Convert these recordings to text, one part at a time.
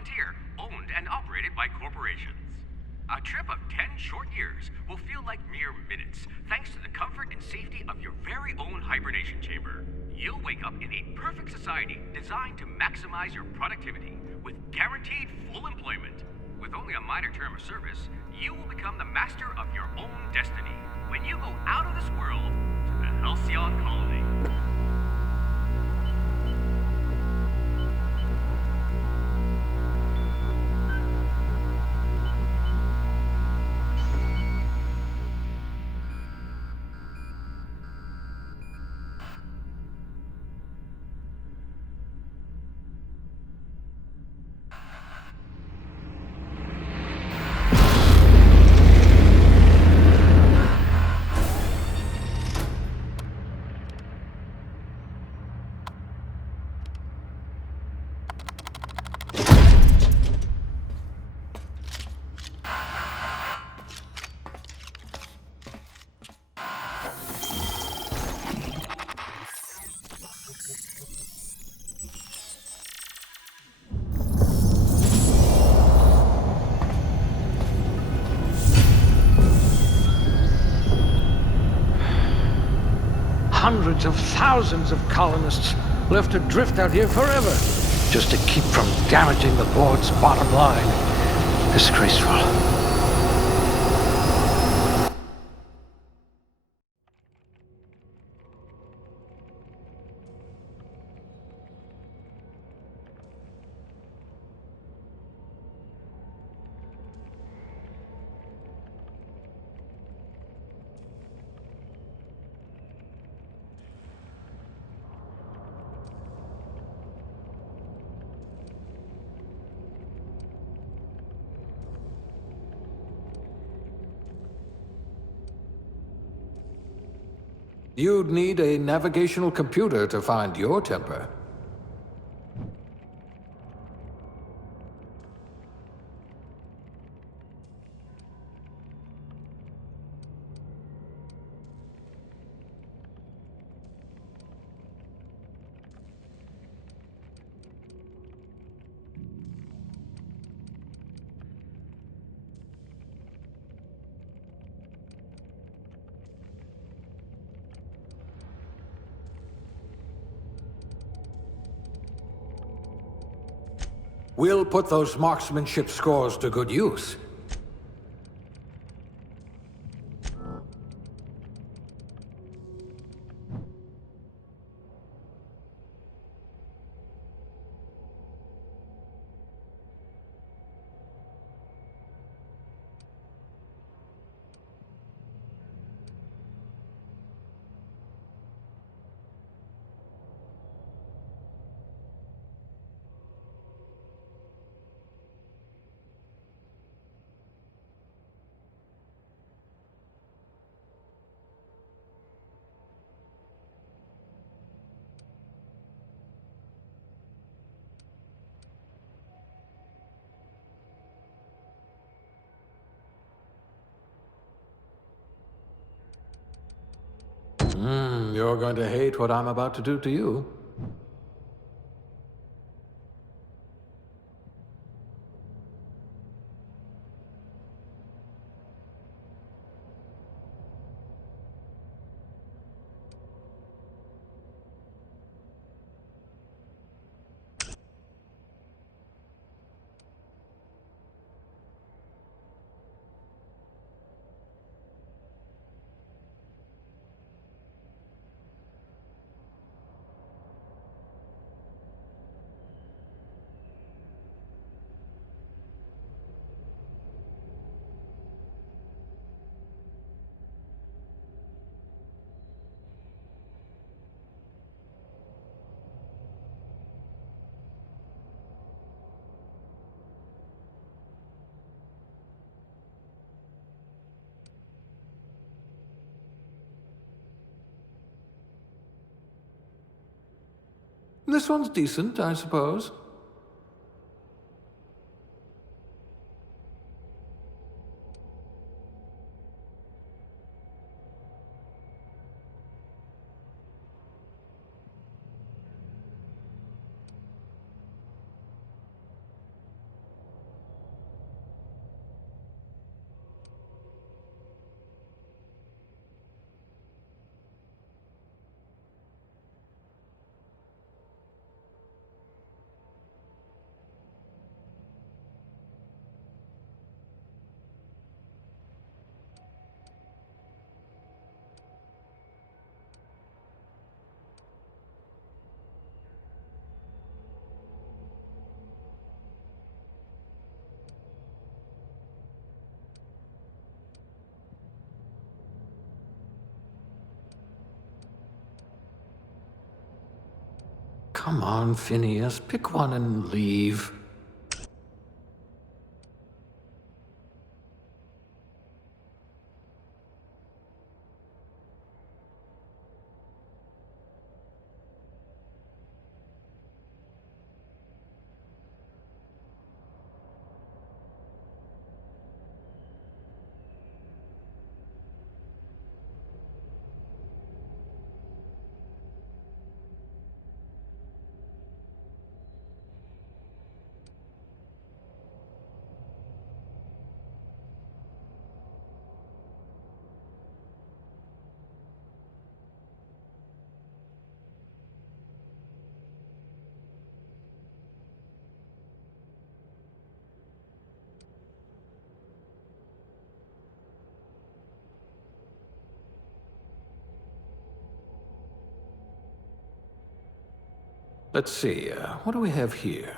frontier, owned and operated by corporations. A trip of 10 short years will feel like mere minutes, thanks to the comfort and safety of your very own hibernation chamber. You'll wake up in a perfect society designed to maximize your productivity, with guaranteed full employment. With only a minor term of service, you will become the master of your own destiny when you go out of this world to the Halcyon Colony. Hundreds of thousands of colonists left adrift out here forever, just to keep from damaging the board's bottom line. Disgraceful. You'd need a navigational computer to find your temper. We'll put those marksmanship scores to good use. You're going to hate what I'm about to do to you. This one's decent, I suppose. Come on, Phineas, pick one and leave. Let's see, what do we have here?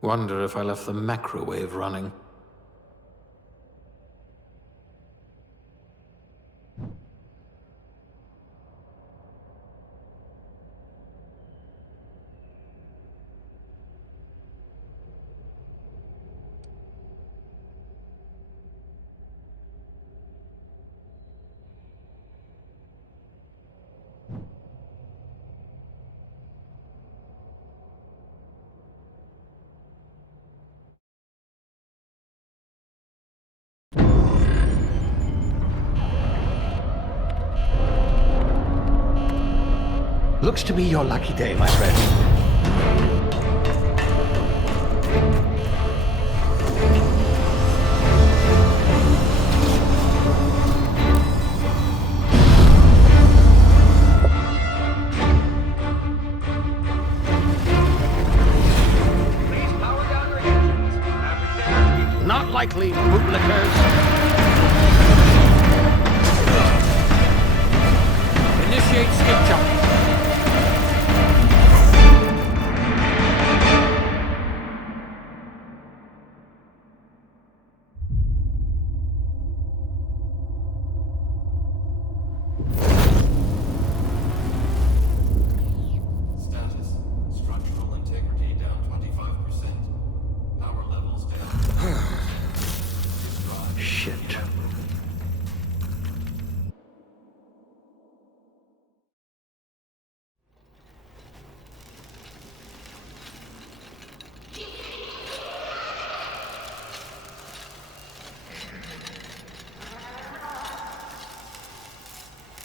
Wonder if I left the macrowave running. Looks to be your lucky day, my friend. Please power down your engines. Not likely, bootlickers. Initiate skip jump. Status. Structural integrity down 25%. Power levels down. Shit.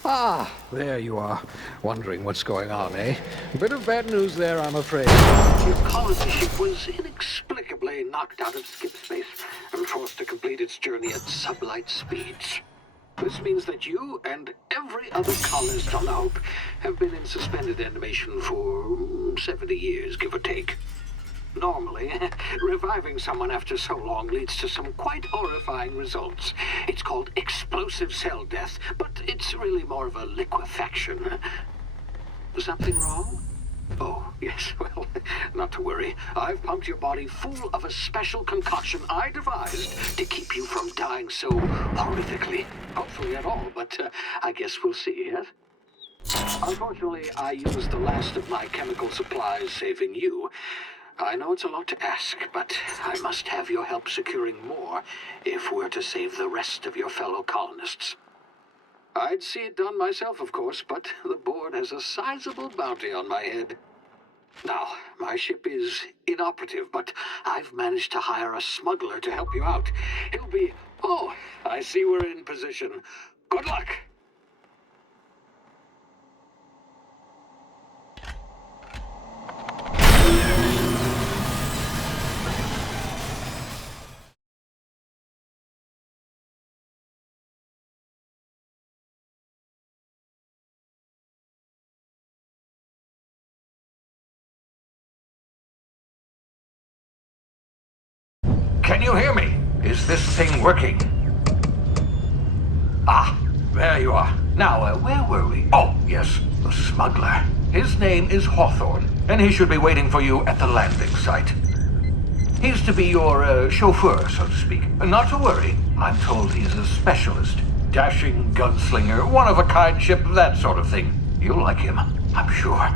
Ah, there you are. Wondering what's going on, eh? A bit of bad news there, I'm afraid. Your colony ship was inexplicably knocked out of skip space and forced to complete its journey at sublight speeds. This means that you and every other colonist on Hope have been in suspended animation for 70 years, give or take. Normally, reviving someone after so long leads to some quite horrifying results. It's called explosive cell death, but it's really more of a liquefaction. Something wrong? Oh, yes, well, not to worry. I've pumped your body full of a special concoction I devised to keep you from dying so horrifically. Hopefully at all, but I guess we'll see, yes? Unfortunately, I used the last of my chemical supplies saving you. I know it's a lot to ask, but I must have your help securing more if we're to save the rest of your fellow colonists. I'd see it done myself, of course, but the board has a sizable bounty on my head. Now, my ship is inoperative, but I've managed to hire a smuggler to help you out. He'll be... Oh, I see we're in position. Good luck! Can you hear me? Is this thing working? Ah, there you are. Now, where were we? Oh, yes, the smuggler. His name is Hawthorne, and he should be waiting for you at the landing site. He's to be your chauffeur, so to speak. Not to worry, I'm told he's a specialist. Dashing gunslinger, one-of-a-kind ship, that sort of thing. You'll like him, I'm sure.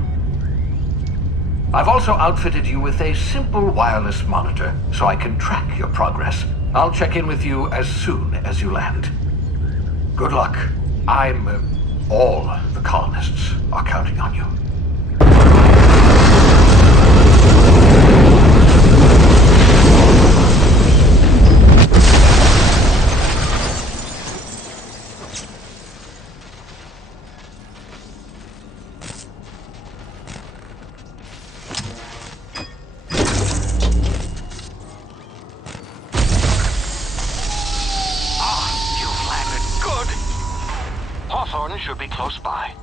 I've also outfitted you with a simple wireless monitor, so I can track your progress. I'll check in with you as soon as you land. Good luck. All the colonists are counting on you. Hawthorne should be close by.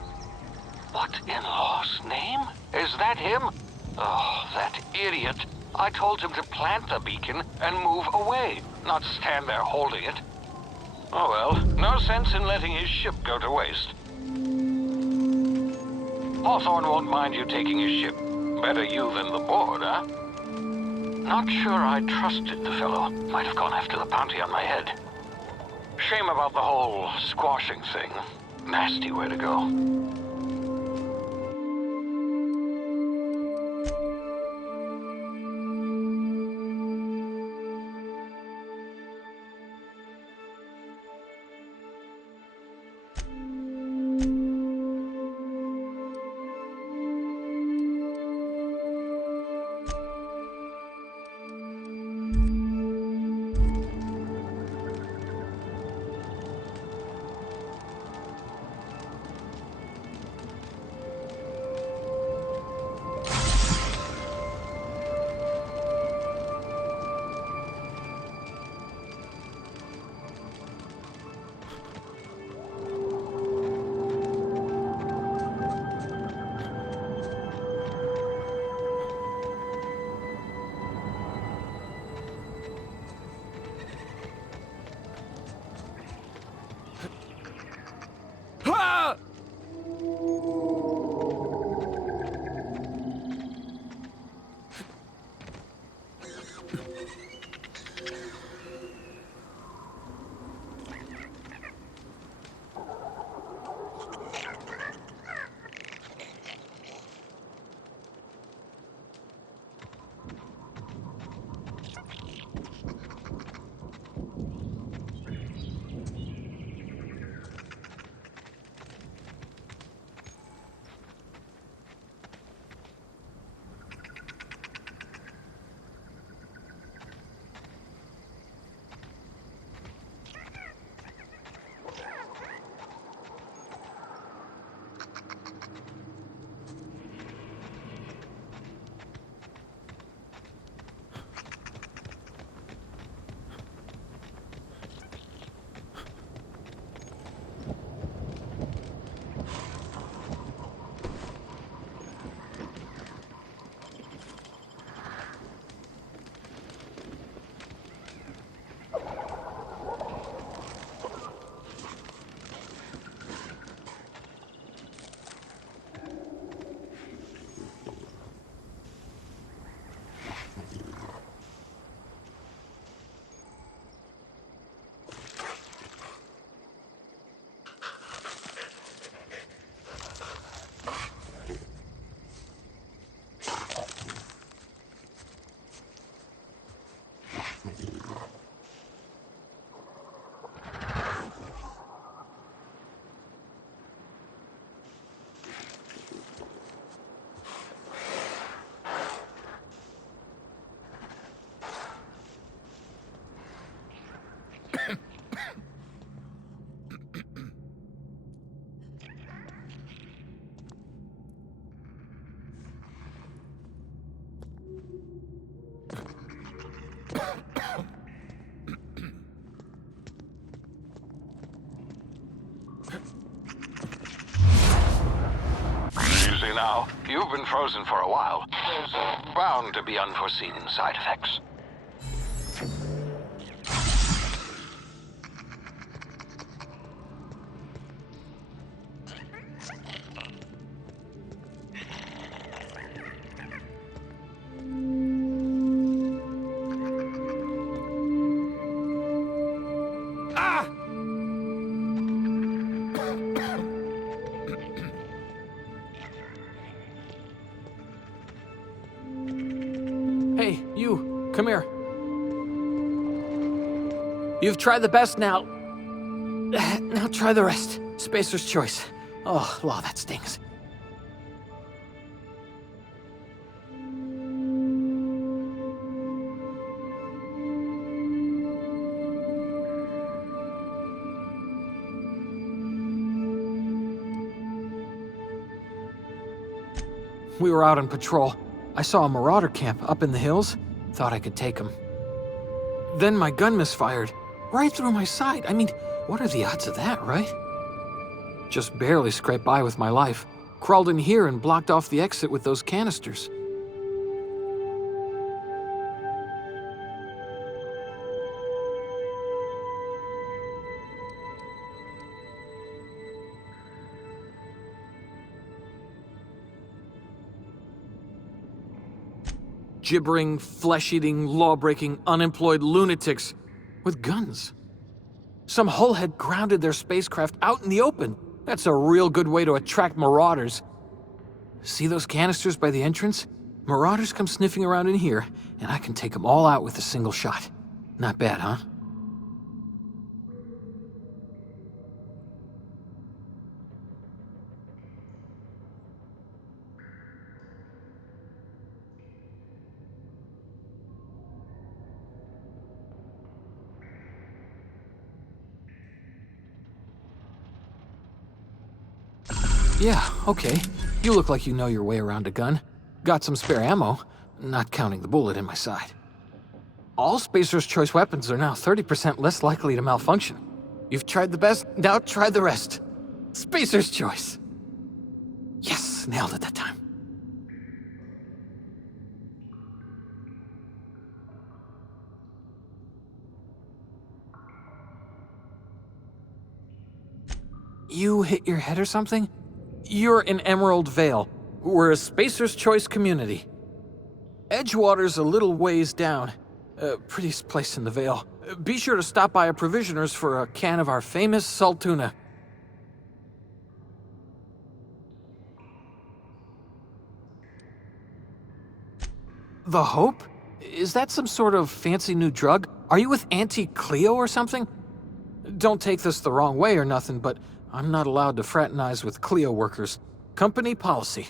What in law's name? Is that him? Oh, that idiot. I told him to plant the beacon and move away, not stand there holding it. Oh well, no sense in letting his ship go to waste. Hawthorne won't mind you taking his ship. Better you than the board, huh? Not sure I trusted the fellow. Might have gone after the bounty on my head. Shame about the whole squashing thing. Nasty way to go. now. You've been frozen for a while. There's bound to be unforeseen side effects. Hey, you, come here. You've tried the best now. Now try the rest. Spacer's choice. Oh, law, that stings. We were out on patrol. I saw a marauder camp up in the hills. Thought I could take him. Then my gun misfired. Right through my side. I mean, what are the odds of that, right? Just barely scraped by with my life. Crawled in here and blocked off the exit with those canisters. Gibbering, flesh-eating, law-breaking, unemployed lunatics with guns. Some hullhead grounded their spacecraft out in the open. That's a real good way to attract marauders. See those canisters by the entrance? Marauders come sniffing around in here, and I can take them all out with a single shot. Not bad, huh? Yeah, okay. You look like you know your way around a gun. Got some spare ammo, not counting the bullet in my side. All Spacer's choice weapons are now 30% less likely to malfunction. You've tried the best, now try the rest. Spacer's choice. Yes, nailed it that time. You hit your head or something? You're in Emerald Vale. We're a Spacer's Choice community. Edgewater's a little ways down. Prettiest place in the Vale. Be sure to stop by a provisioner's for a can of our famous salt tuna. The Hope? Is that some sort of fancy new drug? Are you with Auntie Cleo or something? Don't take this the wrong way or nothing, but I'm not allowed to fraternize with Cleo workers. Company policy.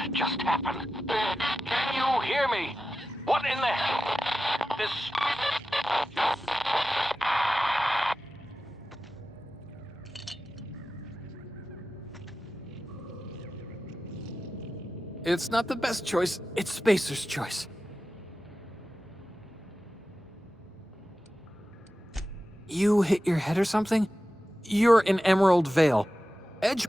What just happened? Can you hear me? What in the... This... It's not the best choice, it's Spacer's choice. You hit your head or something? You're in Emerald Vale. Edge...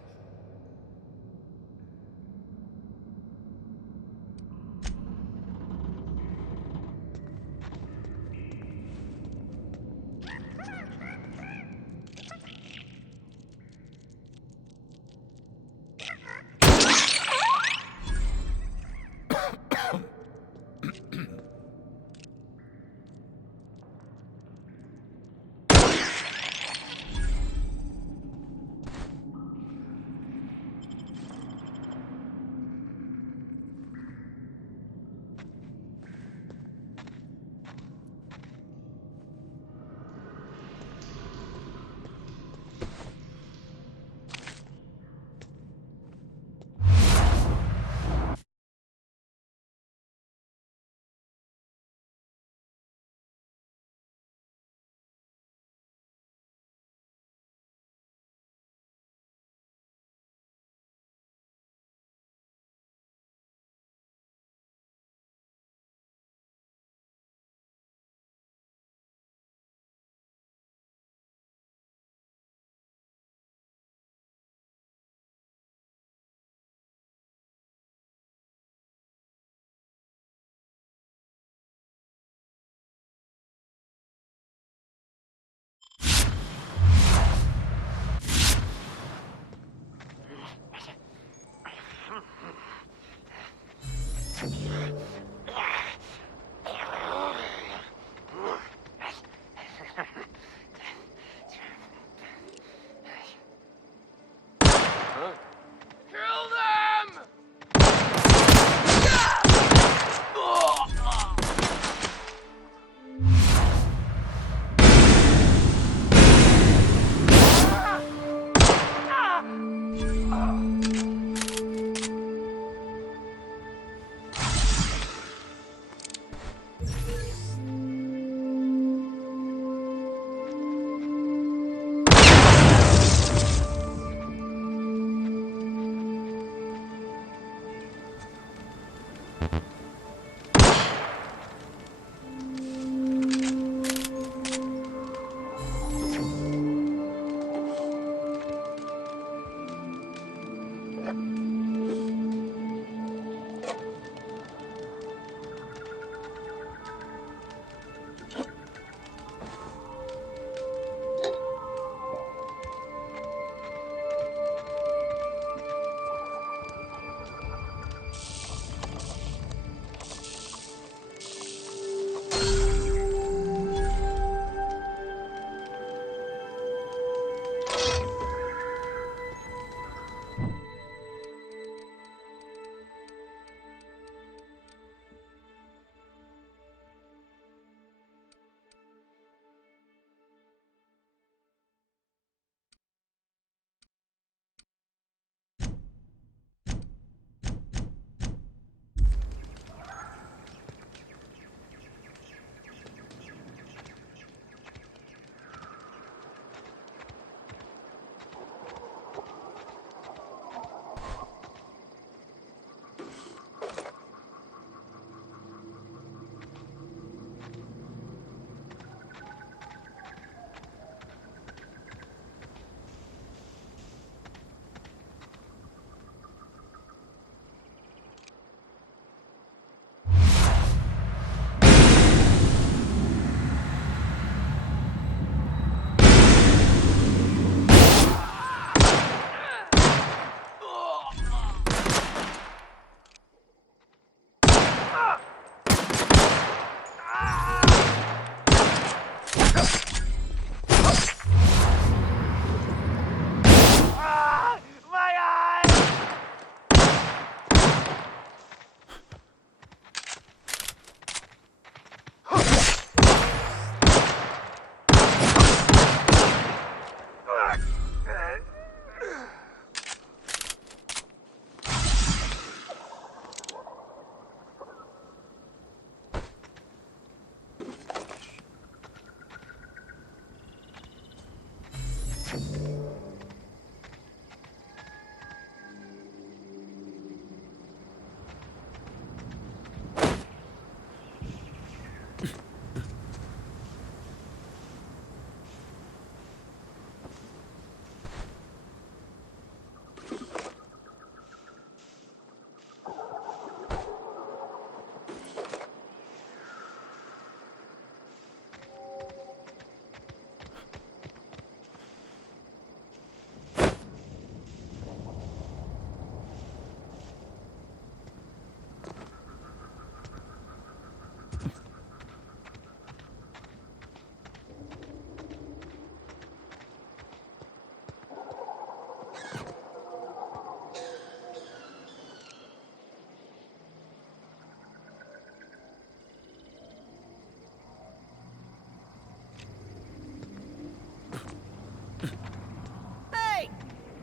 Hey!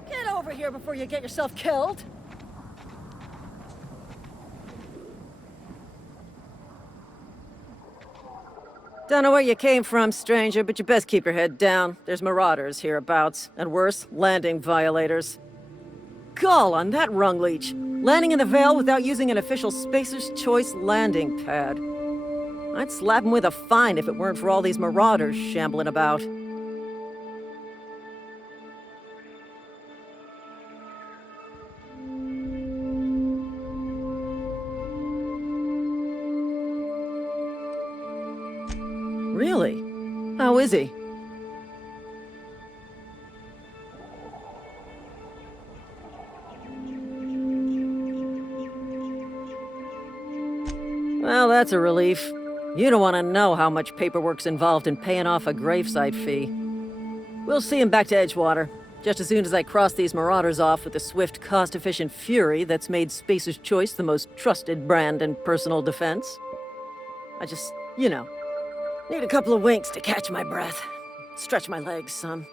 Get over here before you get yourself killed! Don't know where you came from, stranger, but you best keep your head down. There's marauders hereabouts, and worse, landing violators. Gall on that rung leech! Landing in the Vale without using an official Spacer's Choice landing pad. I'd slap him with a fine if it weren't for all these marauders shambling about. Really? How is he? Well, that's a relief. You don't want to know how much paperwork's involved in paying off a gravesite fee. We'll see him back to Edgewater, just as soon as I cross these marauders off with the swift, cost-efficient fury that's made Spacer's Choice the most trusted brand in personal defense. I just, need a couple of winks to catch my breath. Stretch my legs some.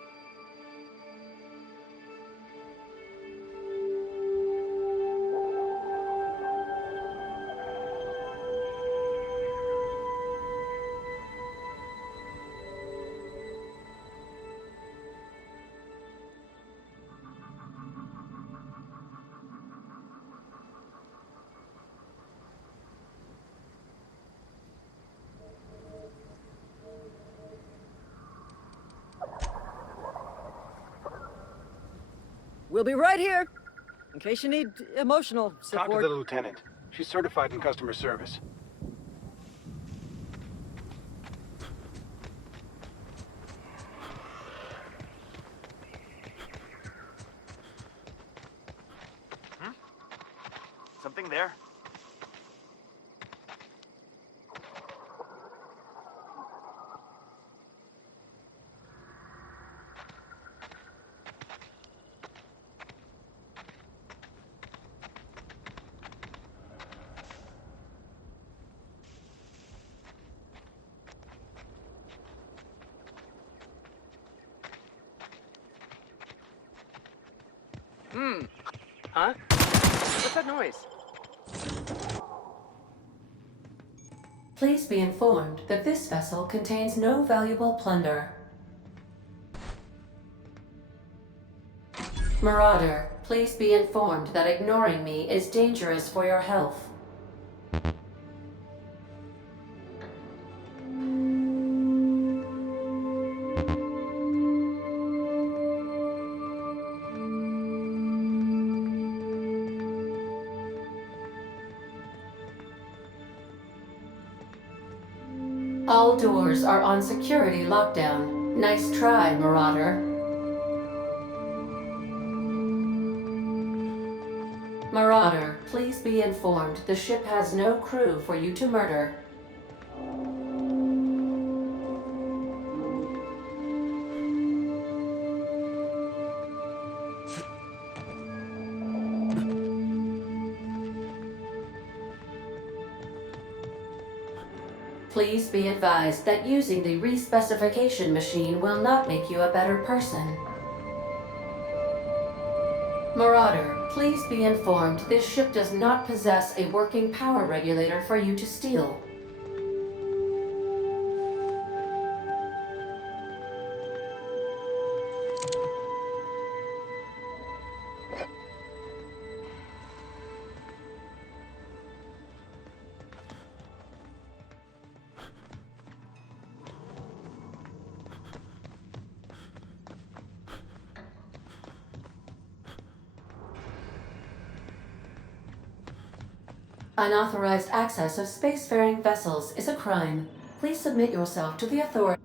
We'll be right here, in case you need emotional support. Talk to the lieutenant. She's certified in customer service. Something there? Huh? What's that noise? Please be informed that this vessel contains no valuable plunder. Marauder, please be informed that ignoring me is dangerous for your health. All doors are on security lockdown. Nice try, Marauder. Marauder, please be informed the ship has no crew for you to murder. Please be advised that using the respecification machine will not make you a better person. Marauder, please be informed this ship does not possess a working power regulator for you to steal. Unauthorized access of spacefaring vessels is a crime. Please submit yourself to the authority.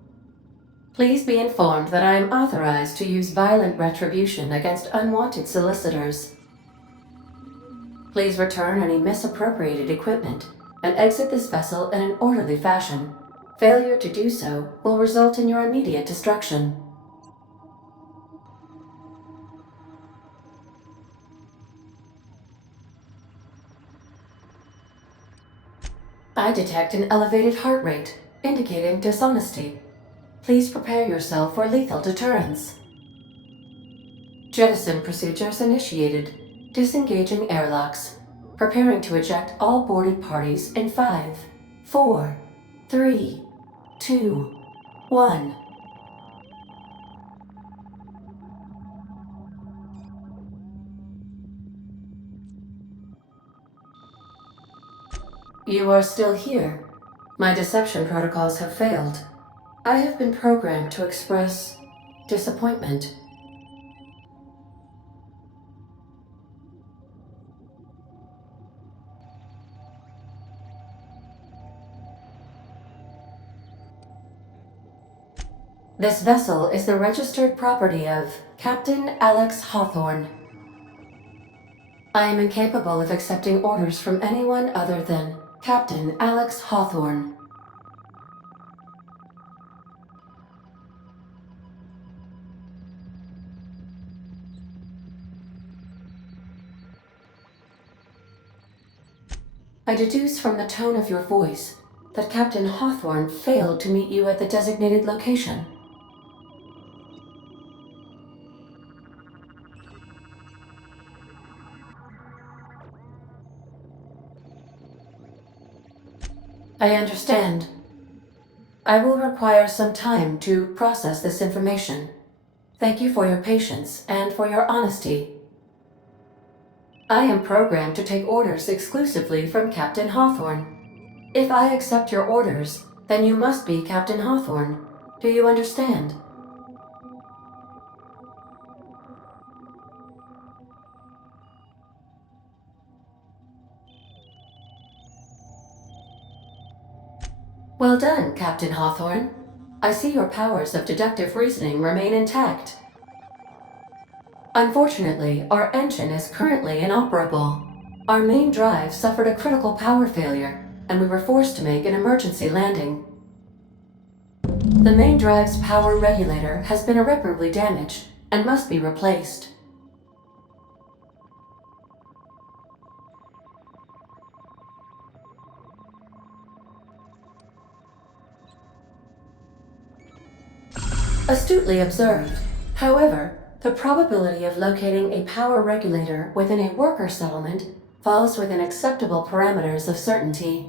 Please be informed that I am authorized to use violent retribution against unwanted solicitors. Please return any misappropriated equipment and exit this vessel in an orderly fashion. Failure to do so will result in your immediate destruction. I detect an elevated heart rate, indicating dishonesty. Please prepare yourself for lethal deterrence. Jettison procedures initiated. Disengaging airlocks. Preparing to eject all boarded parties in 5, 4, 3, 2, 1. You are still here. My deception protocols have failed. I have been programmed to express disappointment. This vessel is the registered property of Captain Alex Hawthorne. I am incapable of accepting orders from anyone other than Captain Alex Hawthorne. I deduce from the tone of your voice that Captain Hawthorne failed to meet you at the designated location. I understand. I will require some time to process this information. Thank you for your patience and for your honesty. I am programmed to take orders exclusively from Captain Hawthorne. If I accept your orders, then you must be Captain Hawthorne. Do you understand? Well done, Captain Hawthorne. I see your powers of deductive reasoning remain intact. Unfortunately, our engine is currently inoperable. Our main drive suffered a critical power failure, and we were forced to make an emergency landing. The main drive's power regulator has been irreparably damaged and must be replaced. Astutely observed. However, the probability of locating a power regulator within a worker settlement falls within acceptable parameters of certainty.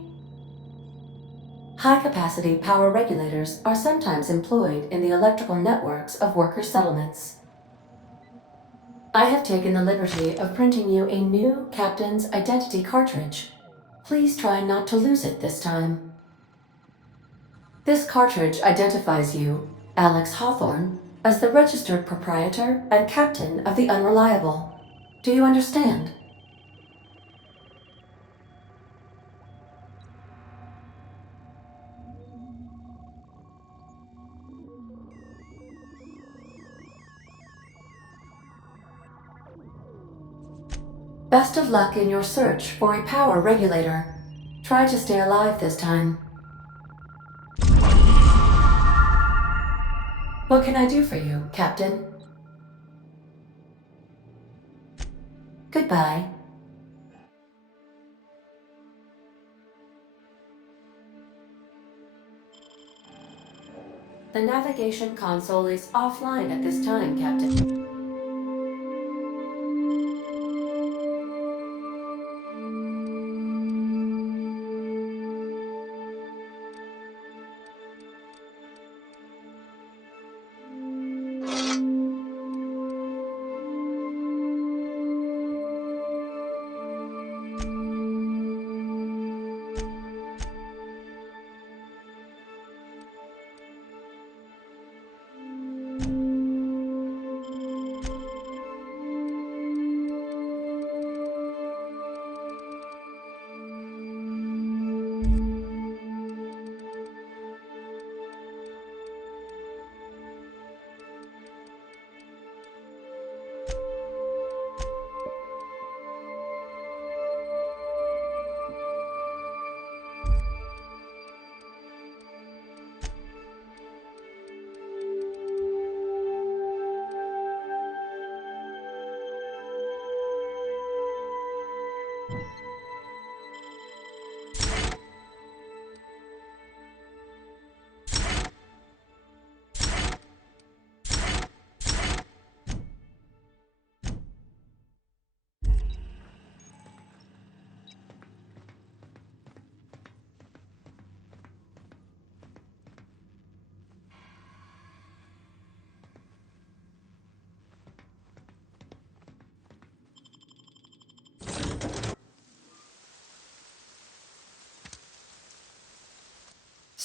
High-capacity power regulators are sometimes employed in the electrical networks of worker settlements. I have taken the liberty of printing you a new Captain's Identity cartridge. Please try not to lose it this time. This cartridge identifies you, Alex Hawthorne, as the registered proprietor and captain of the Unreliable. Do you understand? Best of luck in your search for a power regulator. Try to stay alive this time. What can I do for you, Captain? Goodbye. The navigation console is offline at this time, Captain.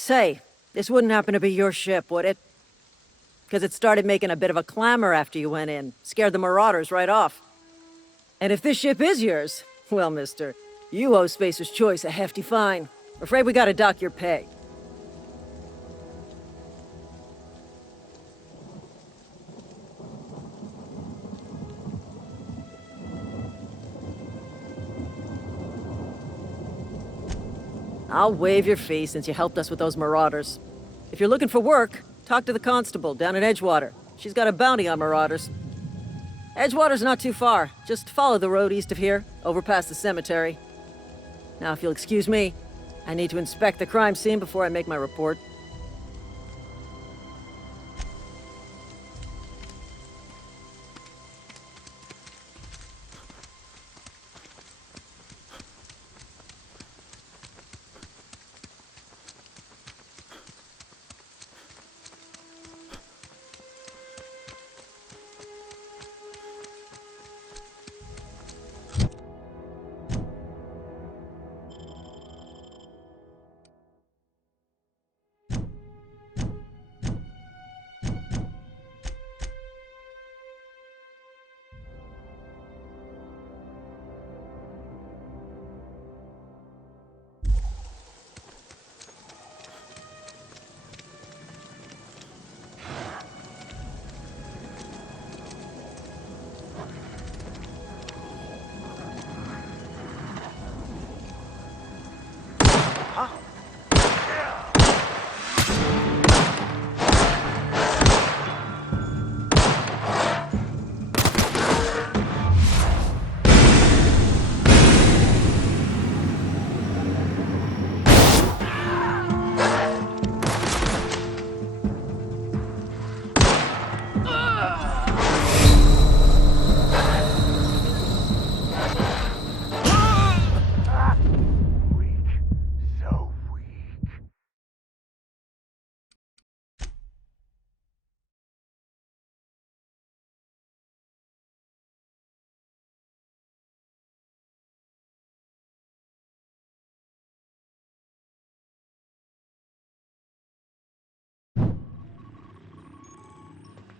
Say, this wouldn't happen to be your ship, would it? Because it started making a bit of a clamor after you went in. Scared the Marauders right off. And if this ship is yours, well, mister, you owe Spacer's Choice a hefty fine. Afraid we gotta dock your pay. I'll waive your fee since you helped us with those Marauders. If you're looking for work, talk to the constable down at Edgewater. She's got a bounty on Marauders. Edgewater's not too far. Just follow the road east of here, over past the cemetery. Now, if you'll excuse me, I need to inspect the crime scene before I make my report.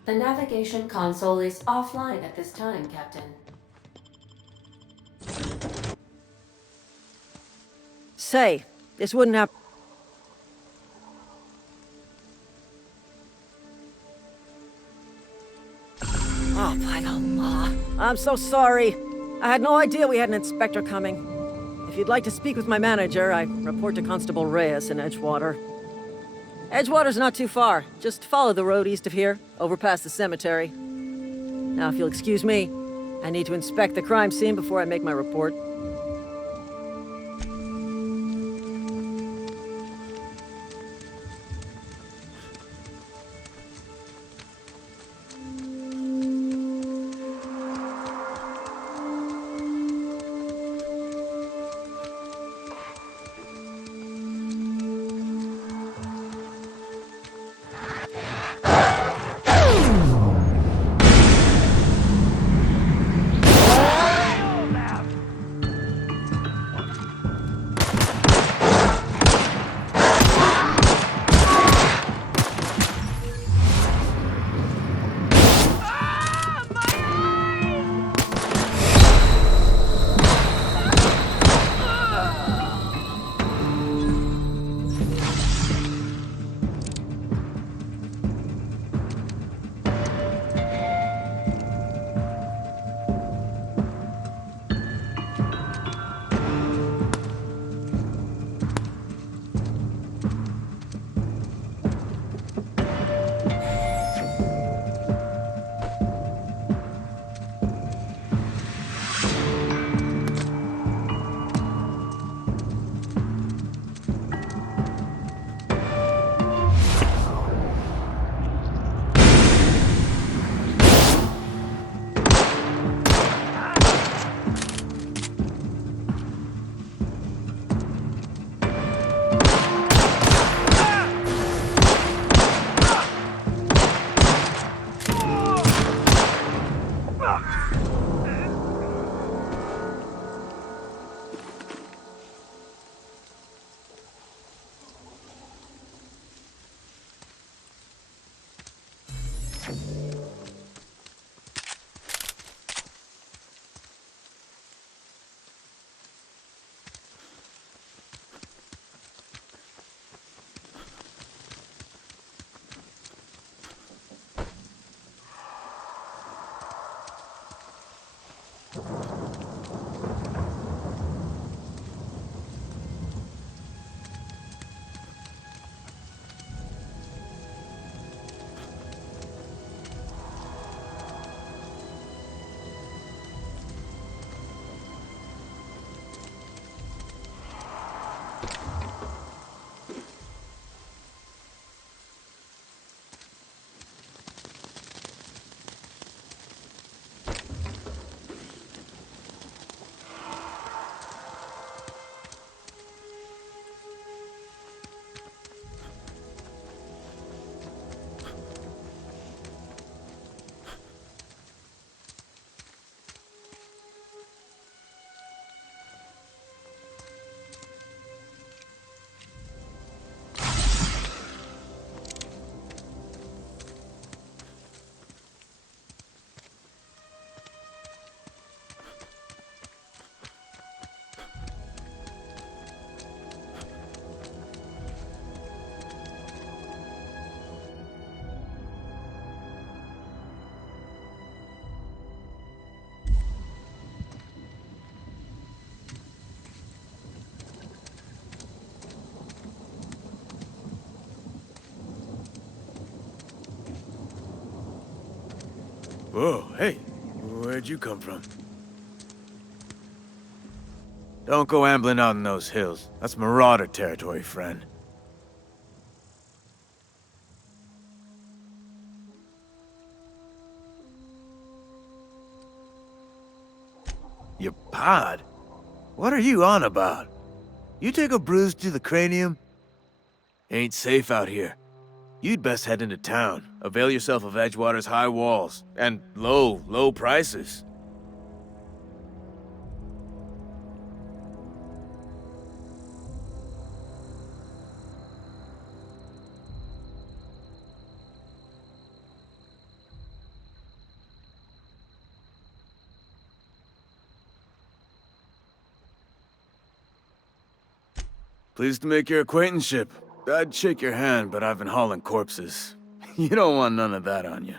The navigation console is offline at this time, Captain. Say, this wouldn't happen. Oh, by Allah. I'm so sorry. I had no idea we had an inspector coming. If you'd like to speak with my manager, I report to Constable Reyes in Edgewater. Edgewater's not too far. Just follow the road east of here, over past the cemetery. Now, if you'll excuse me, I need to inspect the crime scene before I make my report. Whoa, hey, where'd you come from? Don't go ambling out in those hills. That's marauder territory, friend. Your pod? What are you on about? You take a bruise to the cranium? Ain't safe out here. You'd best head into town. Avail yourself of Edgewater's high walls. And low prices. Pleased to make your acquaintanceship. I'd shake your hand, but I've been hauling corpses. You don't want none of that on you.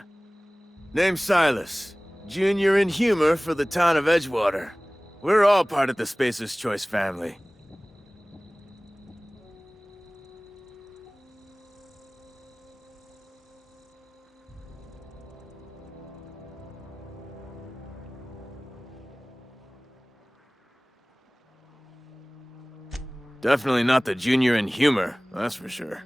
Name's Silas. Junior in humor for the town of Edgewater. We're all part of the Spacer's Choice family. Definitely not the junior in humor, that's for sure.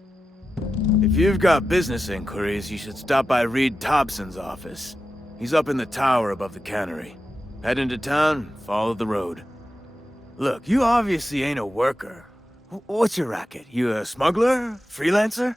If you've got business inquiries, you should stop by Reed Thompson's office. He's up in the tower above the cannery. Head into town, follow the road. Look, you obviously ain't a worker. What's your racket? You a smuggler? Freelancer?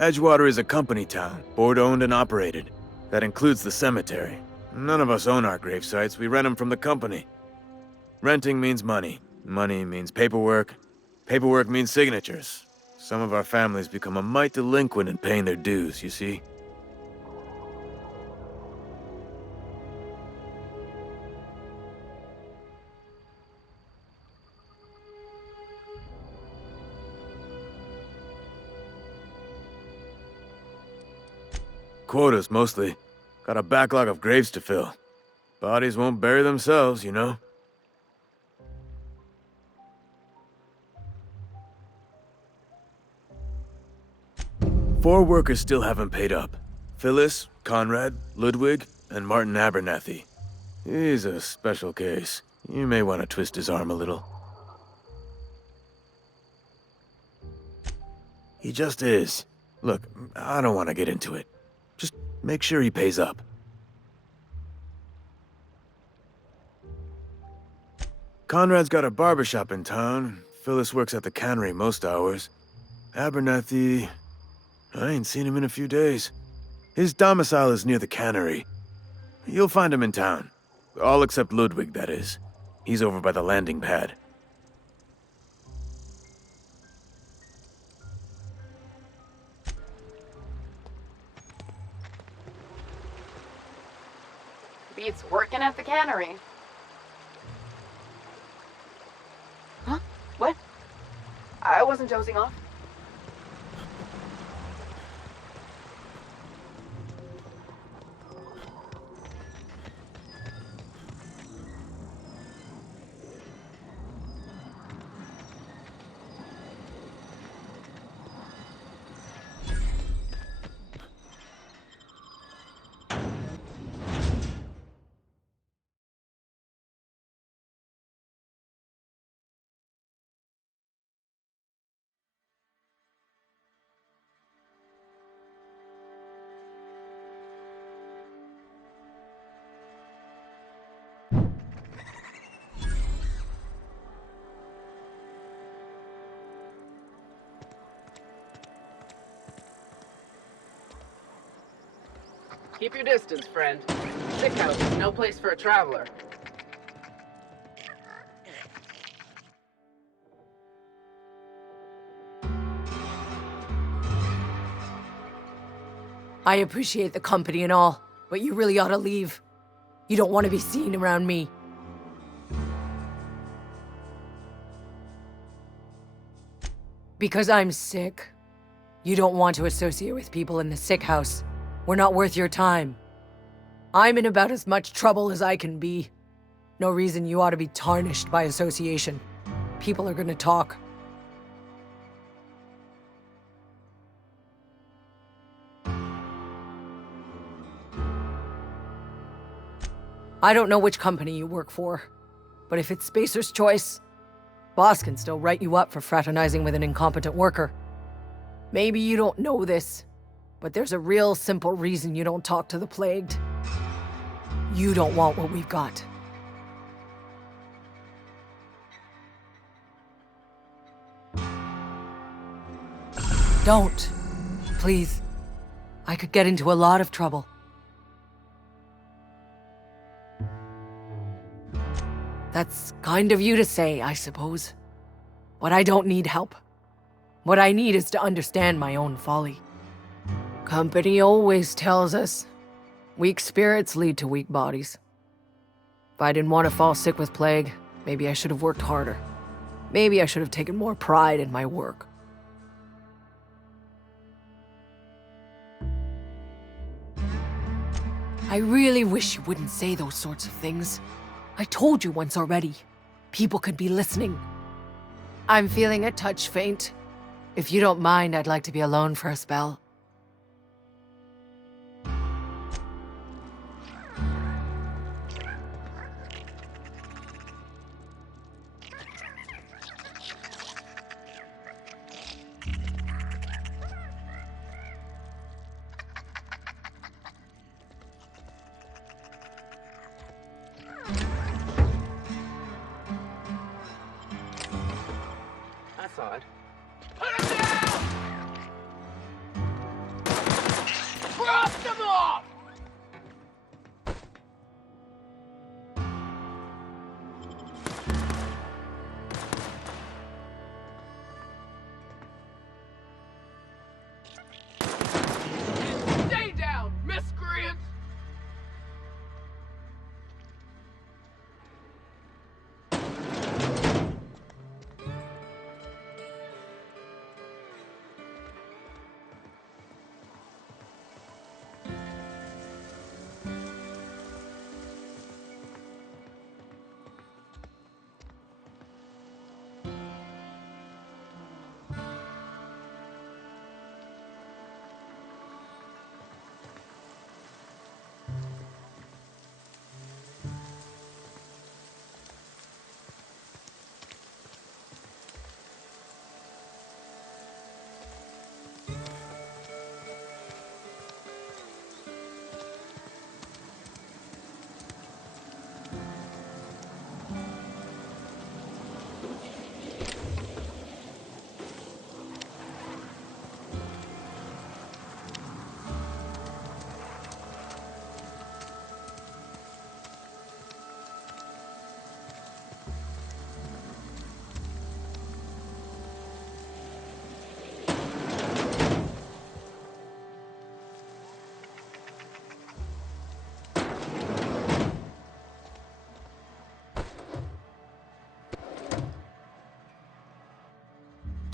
Edgewater is a company town, board-owned and operated. That includes the cemetery. None of us own our grave sites, we rent them from the company. Renting means money. Money means paperwork. Paperwork means signatures. Some of our families become a mite delinquent in paying their dues, you see? Quotas, mostly. Got a backlog of graves to fill. Bodies won't bury themselves, you know? Four workers still haven't paid up. Phyllis, Conrad, Ludwig, and Martin Abernathy. He's a special case. You may want to twist his arm a little. He just is. Look, I don't want to get into it. Just make sure he pays up. Conrad's got a barbershop in town. Phyllis works at the cannery most hours. Abernathy... I ain't seen him in a few days. His domicile is near the cannery. You'll find him in town. All except Ludwig, that is. He's over by the landing pad. Beats working at the cannery. Huh? What? I wasn't dozing off. Keep your distance, friend. Sick house is no place for a traveler. I appreciate the company and all, but you really ought to leave. You don't want to be seen around me. Because I'm sick. You don't want to associate with people in the sick house. We're not worth your time. I'm in about as much trouble as I can be. No reason you ought to be tarnished by association. People are gonna talk. I don't know which company you work for, but if it's Spacer's choice, boss can still write you up for fraternizing with an incompetent worker. Maybe you don't know this, but there's a real simple reason you don't talk to the plagued. You don't want what we've got. Don't. Please. I could get into a lot of trouble. That's kind of you to say, I suppose. But I don't need help. What I need is to understand my own folly. Company always tells us, weak spirits lead to weak bodies. If I didn't want to fall sick with plague, maybe I should have worked harder. Maybe I should have taken more pride in my work. I really wish you wouldn't say those sorts of things. I told you once already. People could be listening. I'm feeling a touch faint. If you don't mind, I'd like to be alone for a spell. That's odd.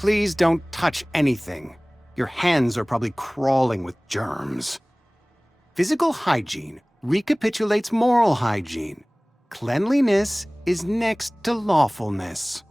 Please don't touch anything. Your hands are probably crawling with germs. Physical hygiene recapitulates moral hygiene. Cleanliness is next to lawfulness.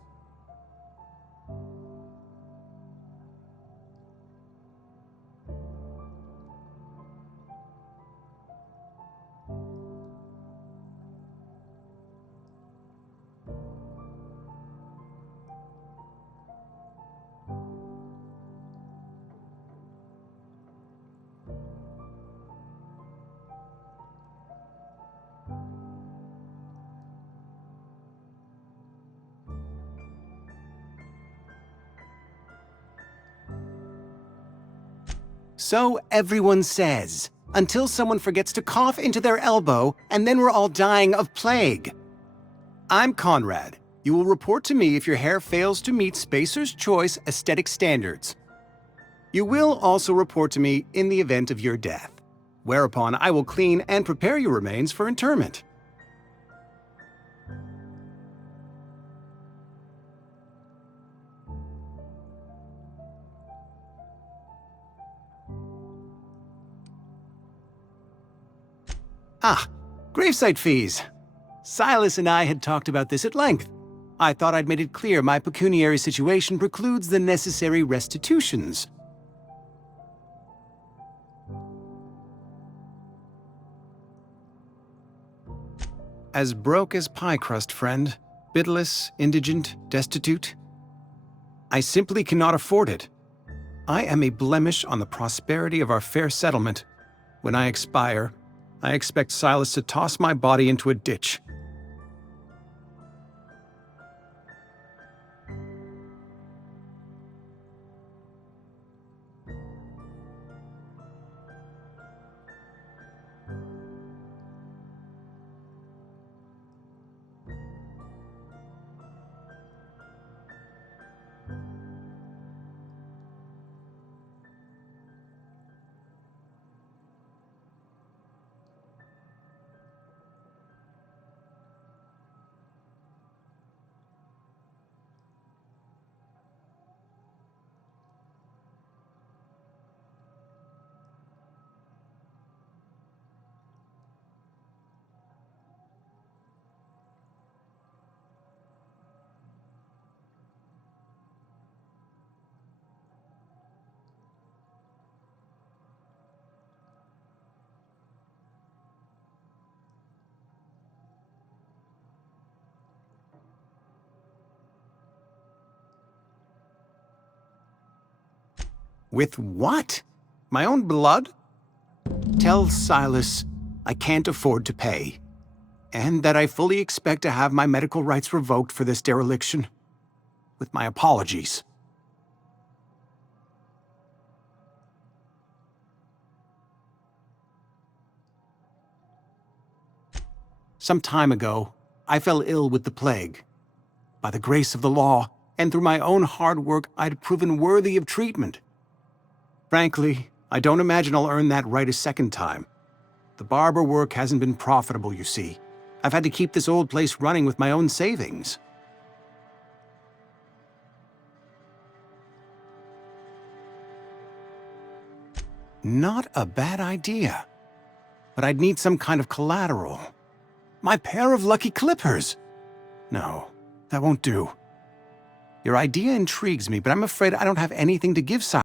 So everyone says, until someone forgets to cough into their elbow, and then we're all dying of plague. I'm Conrad. You will report to me if your hair fails to meet Spacer's Choice aesthetic standards. You will also report to me in the event of your death, whereupon I will clean and prepare your remains for interment. Ah, gravesite fees. Silas and I had talked about this at length. I thought I'd made it clear my pecuniary situation precludes the necessary restitutions. As broke as pie crust, friend. Bitless, indigent, destitute. I simply cannot afford it. I am a blemish on the prosperity of our fair settlement. When I expire, I expect Silas to toss my body into a ditch. With what? My own blood? Tell Silas I can't afford to pay, and that I fully expect to have my medical rights revoked for this dereliction. With my apologies. Some time ago, I fell ill with the plague. By the grace of the law, and through my own hard work, I'd proven worthy of treatment. Frankly, I don't imagine I'll earn that right a second time. The barber work hasn't been profitable, you see. I've had to keep this old place running with my own savings. Not a bad idea. But I'd need some kind of collateral. My pair of lucky clippers! No, that won't do. Your idea intrigues me, but I'm afraid I don't have anything to give Silas.